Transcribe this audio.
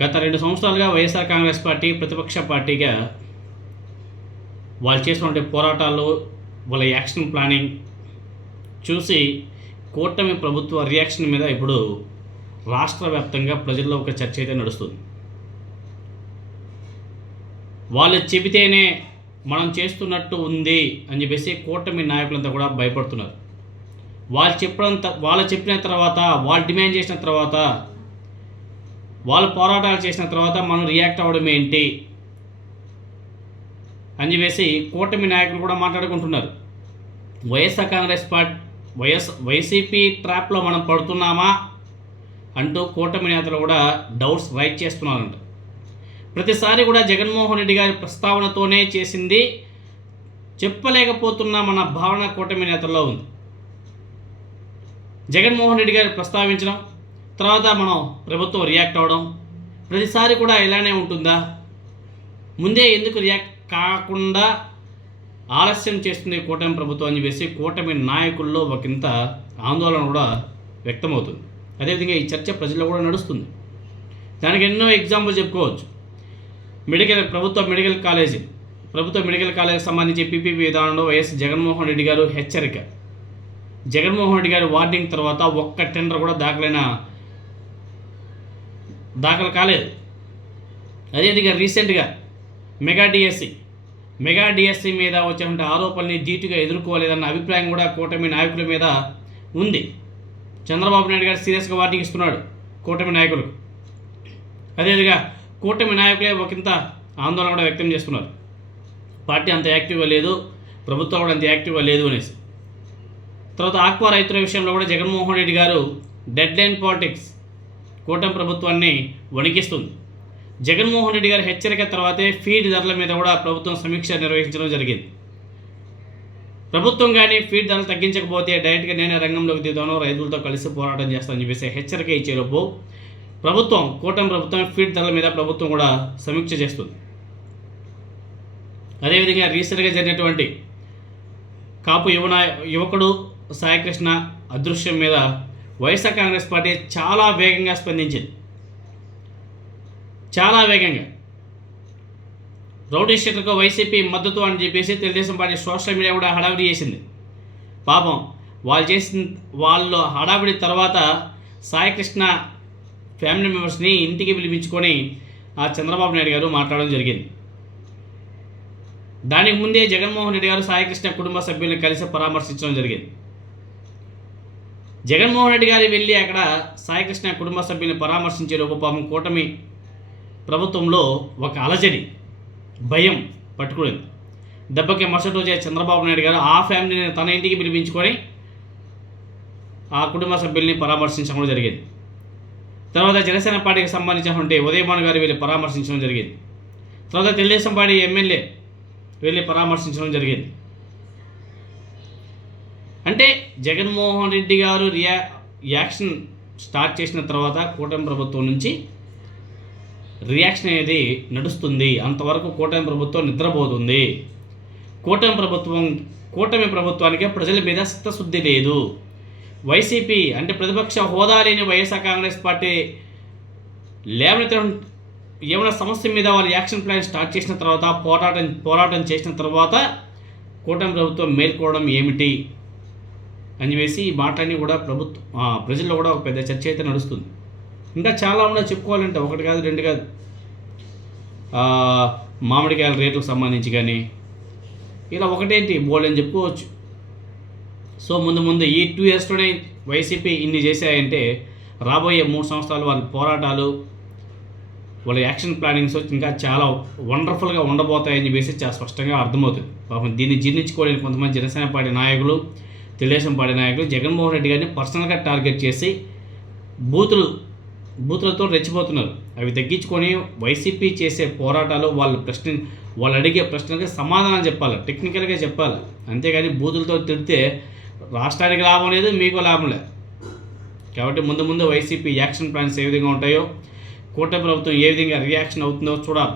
గత 2 సంవత్సరాలుగా వైఎస్ఆర్ కాంగ్రెస్ పార్టీ ప్రతిపక్ష పార్టీగా వాళ్ళు చేసినటువంటి పోరాటాలు, వాళ్ళ యాక్షన్ ప్లానింగ్ చూసి కూటమి ప్రభుత్వ రియాక్షన్ మీద ఇప్పుడు రాష్ట్ర వ్యాప్తంగా ప్రజల్లో ఒక చర్చ అయితే నడుస్తుంది. వాళ్ళు చెబితేనే మనం చేస్తున్నట్టు ఉంది అని చెప్పేసి కూటమి నాయకులంతా కూడా భయపడుతున్నారు. వాళ్ళు చెప్పిన తర్వాత, వాళ్ళు డిమాండ్ చేసిన తర్వాత, వాళ్ళు పోరాటాలు చేసిన తర్వాత మనం రియాక్ట్ అవ్వడం ఏంటి అని చెప్పేసి కూటమి నాయకులు కూడా మాట్లాడుకుంటున్నారు. వైఎస్ఆర్ కాంగ్రెస్ పార్టీ వైసీపీ ట్రాప్లో మనం పడుతున్నామా అంటూ కూటమి నేతలు కూడా డౌట్స్ రైజ్ చేస్తున్నారంట. ప్రతిసారి కూడా జగన్మోహన్ రెడ్డి గారి ప్రస్తావనతోనే చేసింది చెప్పలేకపోతున్నామన్న భావన కూటమి నేతల్లో ఉంది. జగన్మోహన్ రెడ్డి గారు ప్రస్తావించడం, తర్వాత మనం ప్రభుత్వం రియాక్ట్ అవ్వడం ప్రతిసారి కూడా ఇలానే ఉంటుందా? ముందే ఎందుకు రియాక్ట్ కాకుండా ఆలస్యం చేస్తుంది కూటమి ప్రభుత్వం అని చెప్పేసి కూటమి నాయకుల్లో ఒకంత ఆందోళన కూడా వ్యక్తమవుతుంది. అదేవిధంగా ఈ చర్చ ప్రజల్లో కూడా నడుస్తుంది. దానికి ఎన్నో ఎగ్జాంపుల్ చెప్పుకోవచ్చు. ప్రభుత్వ మెడికల్ కాలేజీకి సంబంధించి పీపీపీ విధానంలో వైఎస్ జగన్మోహన్ రెడ్డి గారు హెచ్చరిక. జగన్మోహన్ రెడ్డి గారి వార్నింగ్ తర్వాత ఒక్క టెండర్ కూడా దాఖలు కాలేదు. అదేవిధంగా రీసెంట్గా మెగా డిఎస్సి మీద వచ్చినటువంటి ఆరోపణల్ని ధీటుగా ఎదుర్కోలేదన్న అభిప్రాయం కూడా కూటమి నాయకుల మీద ఉంది. చంద్రబాబు నాయుడు గారు సీరియస్గా వార్నింగ్ ఇస్తున్నాడు కూటమి నాయకులకు. అదేవిధంగా కూటమి నాయకులే ఒకంత ఆందోళన కూడా వ్యక్తం చేస్తున్నారు. పార్టీ అంత యాక్టివ్గా లేదు, ప్రభుత్వం కూడా అంత యాక్టివ్గా లేదు అనేసి. తర్వాత ఆక్వా రైతుల విషయంలో కూడా జగన్మోహన్ రెడ్డి గారు డెడ్ లైన్ పాలిటిక్స్ కూటమి ప్రభుత్వాన్ని వణికిస్తుంది. జగన్మోహన్ రెడ్డి గారి హెచ్చరిక తర్వాతే ఫీడ్ ధరల మీద కూడా ప్రభుత్వం సమీక్ష నిర్వహించడం జరిగింది. ప్రభుత్వం కానీ ఫీడ్ ధరలు తగ్గించకపోతే డైరెక్ట్గా నేనే రంగంలోకి దిగుతాను, రైతులతో కలిసి పోరాటం చేస్తానని చెప్పేసి హెచ్చరిక ఇచ్చేలోపు కూటమి ప్రభుత్వం ఫీడ్ ధరల మీద ప్రభుత్వం కూడా సమీక్ష చేస్తుంది. అదేవిధంగా రీసెంట్గా జరిగినటువంటి కాపు యువకుడు సాయికృష్ణ అదృశ్యం మీద వైఎస్ఆర్ కాంగ్రెస్ పార్టీ చాలా వేగంగా స్పందించింది. చాలా వేగంగా రౌడీ షీటర్కు వైసీపీ మద్దతు అని చెప్పేసి తెలుగుదేశం పార్టీ సోషల్ మీడియా కూడా హడావిడి చేసింది. పాపం వాళ్ళు హడావిడి తర్వాత సాయికృష్ణ ఫ్యామిలీ మెంబర్స్ని ఇంటికి పిలిపించుకొని ఆ చంద్రబాబు నాయుడు గారు మాట్లాడడం జరిగింది. దానికి ముందే జగన్మోహన్ రెడ్డి గారు సాయికృష్ణ కుటుంబ సభ్యులను కలిసి పరామర్శించడం జరిగింది. జగన్మోహన్ రెడ్డి గారు వెళ్ళి అక్కడ సాయికృష్ణ కుటుంబ సభ్యులను పరామర్శించే లోపు పాపం కూటమి ప్రభుత్వంలో ఒక అలజడి, భయం పట్టుకునేది. దెబ్బకి మరుసటి రోజే చంద్రబాబు నాయుడు గారు ఆ ఫ్యామిలీని తన ఇంటికి పిలిపించుకొని ఆ కుటుంబ సభ్యుల్ని పరామర్శించడం జరిగింది. తర్వాత జనసేన పార్టీకి సంబంధించినటువంటి ఉదయభాను గారు వెళ్ళి పరామర్శించడం జరిగింది. తర్వాత తెలుగుదేశం పార్టీ ఎమ్మెల్యే వెళ్ళి పరామర్శించడం జరిగింది. అంటే జగన్మోహన్ రెడ్డి గారు యాక్షన్ స్టార్ట్ చేసిన తర్వాత కూటమి ప్రభుత్వం నుంచి రియాక్షన్ అనేది నడుస్తుంది. అంతవరకు కూటమి ప్రభుత్వం నిద్రపోతుంది. కూటమి ప్రభుత్వానికి ప్రజల మీద చిత్తశుద్ధి లేదు. వైసీపీ అంటే ప్రతిపక్ష హోదా లేని వైఎస్ఆర్ కాంగ్రెస్ పార్టీ ఏమైనా సమస్య మీద వాళ్ళు యాక్షన్ ప్లాన్ స్టార్ట్ చేసిన తర్వాత పోరాటం చేసిన తర్వాత కూటమి ప్రభుత్వం మేల్కోవడం ఏమిటి అని చెప్పేసి ఈ మాటలన్నీ కూడా ప్రజల్లో కూడా ఒక పెద్ద చర్చ అయితే నడుస్తుంది. ఇంకా చాలా ఉన్నాయి చెప్పుకోవాలంటే, ఒకటి కాదు రెండు కాదు. మామిడికాయల రేట్లకు సంబంధించి కానీ ఇలా ఒకటేంటి బోల్డ్ అని చెప్పుకోవచ్చు. సో ముందు ఈ 2 ఇయర్స్లోనే వైసీపీ ఇన్ని చేశాయంటే రాబోయే 3 సంవత్సరాలు వాళ్ళ పోరాటాలు, వాళ్ళ యాక్షన్ ప్లానింగ్స్ ఇంకా చాలా వండర్ఫుల్గా ఉండబోతాయని చెప్పేసి చాలా స్పష్టంగా అర్థమవుతుంది. పాపం దీన్ని జీర్ణించుకోలేని కొంతమంది జనసేన పార్టీ నాయకులు, తెలుగుదేశం పార్టీ నాయకులు జగన్మోహన్ రెడ్డి గారిని పర్సనల్గా టార్గెట్ చేసి బూతులతో రెచ్చిపోతున్నారు. అవి తగ్గించుకొని వైసీపీ చేసే పోరాటాలు వాళ్ళు అడిగే ప్రశ్నలకి సమాధానం చెప్పాలి, టెక్నికల్గా చెప్పాలి. అంతేగాని బూతులతో తిడితే రాష్ట్రానికి లాభం లేదు, మీకు లాభం లేదు. కాబట్టి ముందు వైసీపీ యాక్షన్ ప్లాన్స్ ఏ విధంగా ఉంటాయో, కూటమి ప్రభుత్వం ఏ విధంగా రియాక్షన్ అవుతుందో చూడాలి.